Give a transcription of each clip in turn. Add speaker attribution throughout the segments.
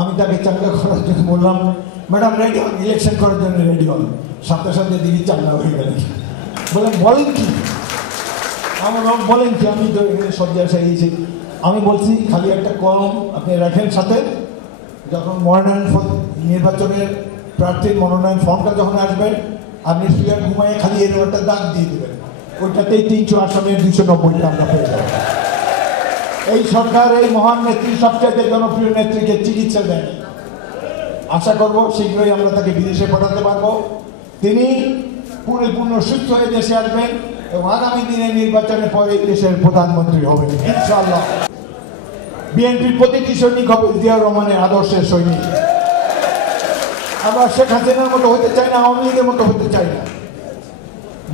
Speaker 1: আমি তাকে চাঙ্গা করার জন্য বললাম, ম্যাডাম রেডি হন ইলেকশন করার জন্য রেডি হন সাথে সাথে দিদি চাঙ্গা হয়ে গেলেন বললাম, বলেন কি? আমার বলেন কি, আমি তো এখানে সজ্জা সারিয়েছি আমি বলছি, খালি একটা কলম আপনি রাখেন সাথে। যখন মনোনয়ন নির্বাচনের প্রার্থীর মনোনয়ন ফর্মটা যখন আসবেন আপনি শুয়ে ঘুমায় খালি এর একটা দাগ দিয়ে দেবেন। ওইটাতেই তিনশো আসনের দুশো নব্বইটা আমরা পেয়ে যাব। এই সরকার, এই মহান নেত্রী সবচেয়ে জনপ্রিয় নেত্রীকে চিকিৎসা দেন। আশা করব শীঘ্রই আমরা তাকে বিদেশে পাঠাতে পারব। তিনি পরিপূর্ণ সুস্থ হয়ে দেশে আসবেন এবং আগামী দিনে নির্বাচনের পরে দেশের প্রধানমন্ত্রী হবেন, ইনশাআল্লাহ। বিএনপির প্রতিটি সৈনিক হবে জিয়াউর রহমানের আদর্শের সৈনিক। আমরা শেখ হাসিনার মতো হতে চাই না, আওয়ামী লীগের মতো হতে চাই না।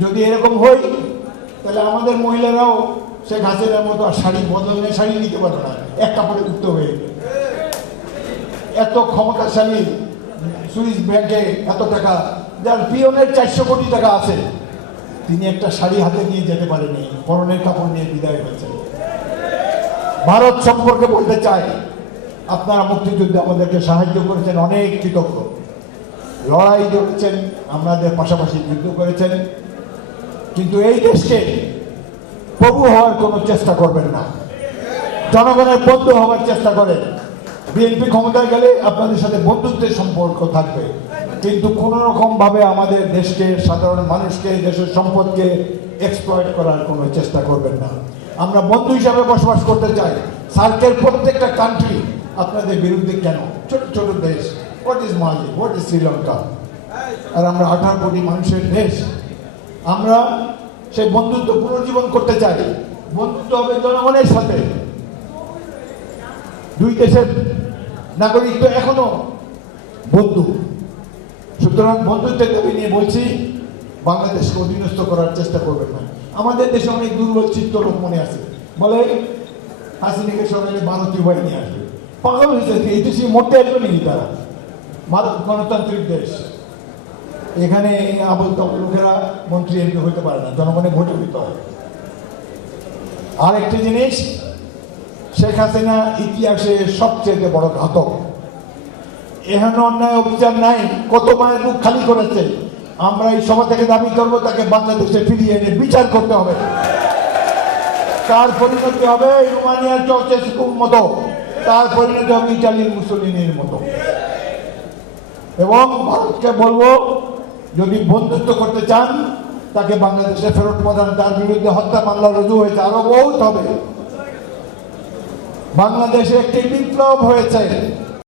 Speaker 1: যদি এরকম হই তাহলে আমাদের মহিলারাও শেখ হাসিনার মতো আর শাড়ি বদলে শাড়ি নিতে পারবে না। এক কাপড়ে উঠতে হয়ে এত ক্ষমতাশালী সুইস ব্যাংকে এত টাকা, যার পিয়নের চারশো কোটি টাকা আছে, তিনি একটা শাড়ি হাতে নিয়ে যেতে পারেনি, পরনের কাপড় নিয়ে বিদায় হয়েছে। ভারত সম্পর্কে বলতে চাই, আপনারা মুক্তিযুদ্ধে আমাদেরকে সাহায্য করেছেন, অনেক কৃতজ্ঞ। লড়াই করেছেন আমাদের পাশাপাশি যুদ্ধ করেছেন। কিন্তু এই দেশকে প্রভু হওয়ার কোনো চেষ্টা করবেন না। জনগণের বন্ধু হওয়ার চেষ্টা করেন। বিএনপি ক্ষমতায় গেলে আপনাদের সাথে বন্ধুত্বের সম্পর্ক থাকবে। কিন্তু কোনো রকম ভাবে আমাদের দেশকে, সাধারণ মানুষকে, দেশের সম্পদকে এক্সপ্লয়েট করার কোনো চেষ্টা করবেন না। আমরা বন্ধু হিসাবে বসবাস করতে চাই। সার্কের প্রত্যেকটা কান্ট্রি আপনাদের বিরুদ্ধে কেন? ছোট ছোট দেশ। What is Mali what is Sri Lanka আর আমরা আঠারো কোটি মানুষের দেশ। আমরা সেই বন্ধুত্ব পুনর্জীবন করতে চাই বন্ধুত্ব হবে জনগণের সাথে। দুই দেশের নাগরিক তো এখনও বন্ধু। সুতরাং বন্ধুত্বের দাবি নিয়ে বলছি, বাংলাদেশকে অধীনস্থ করার চেষ্টা করবেন না। আমাদের দেশে অনেক দুর্বল চিত্ত লোক মনে আছে। বলে হাসিনাকে সরালে ভারতীয় বাহিনী আসবে। পাগল হয়েছে, এই দেশে মরতে আসবে নাকি তারা? ভারত গণতান্ত্রিক দেশ। এখানে লোকেরা মন্ত্রী এমপি হতে পারে না জনগণের ভোটে হইতে হয় আরেকটি জিনিস, শেখ হাসিনা ইতিহাসে সবচেয়ে বড় ঘাতক। এখানে অন্যায় অভিযান নাই, কত মায়ের মুখ খালি করেছে। আমরা এই সভা থেকে দাবি করব, তাকে বাংলাদেশে ফিরিয়ে এনে বিচার করতে হবে। তার পরিণতি হবে রোমানিয়ার চলচেস্কুর মতো, তার পরিণতি হবে ইটালির মুসলিনের মতো। এবং ভারতকে বলব যদি বন্ধুত্ব করতে চান, তাকে বাংলাদেশে ফেরত প্রদান, তার বিরুদ্ধে হত্যা, মামলা, রুজু হয়েছে, আরও বহুত হবে। বাংলাদেশে একটি বিপ্লব হয়েছে।